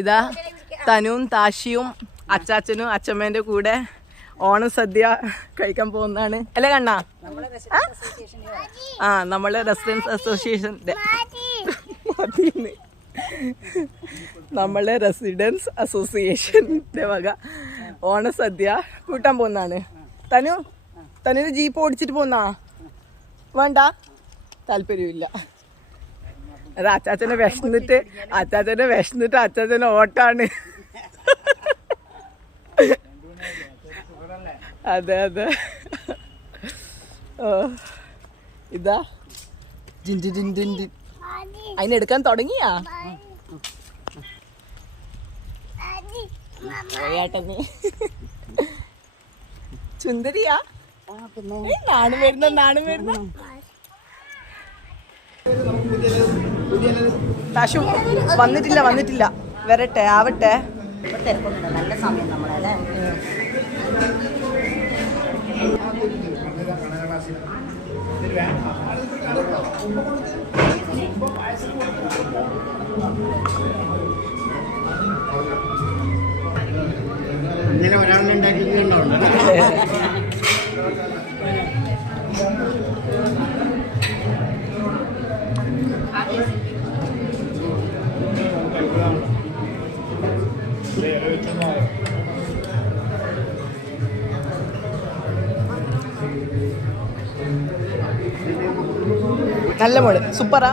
ഇതാ തനുവും താഷിയും അച്ചാച്ചനും അച്ചമ്മേന്റെ കൂടെ ഓണം സദ്യ കഴിക്കാൻ പോകുന്നതാണ് അല്ലേ കണ്ണാ? ആ നമ്മളെ റെസിഡൻസ് അസോസിയേഷന്റെ നമ്മളെ റെസിഡൻസ് അസോസിയേഷന്റെ വക ഓണസദ്യ കൂട്ടാൻ പോകുന്നതാണ്. തനുവിന് ജീപ്പ് ഓടിച്ചിട്ട് പോന്നാ? വേണ്ട, താല്പര്യമില്ല. അത് അച്ചാച്ചനെ വിശന്നിട്ട് അച്ചാച്ചന് ഓട്ടാണ്. അതെ അതെ. ഇതാ അതിനെടുക്കാൻ തുടങ്ങിയാ ചുന്ദരിയാ? നാണു വരുന്ന താശു വന്നിട്ടില്ല വരട്ടെ ആവട്ടെ. നല്ല സമയം നമ്മളല്ലേ. ഇങ്ങനെ ഒരാളുണ്ടാക്കിയിട്ടുണ്ടോ? നല്ല മോള് സൂപ്പറാ.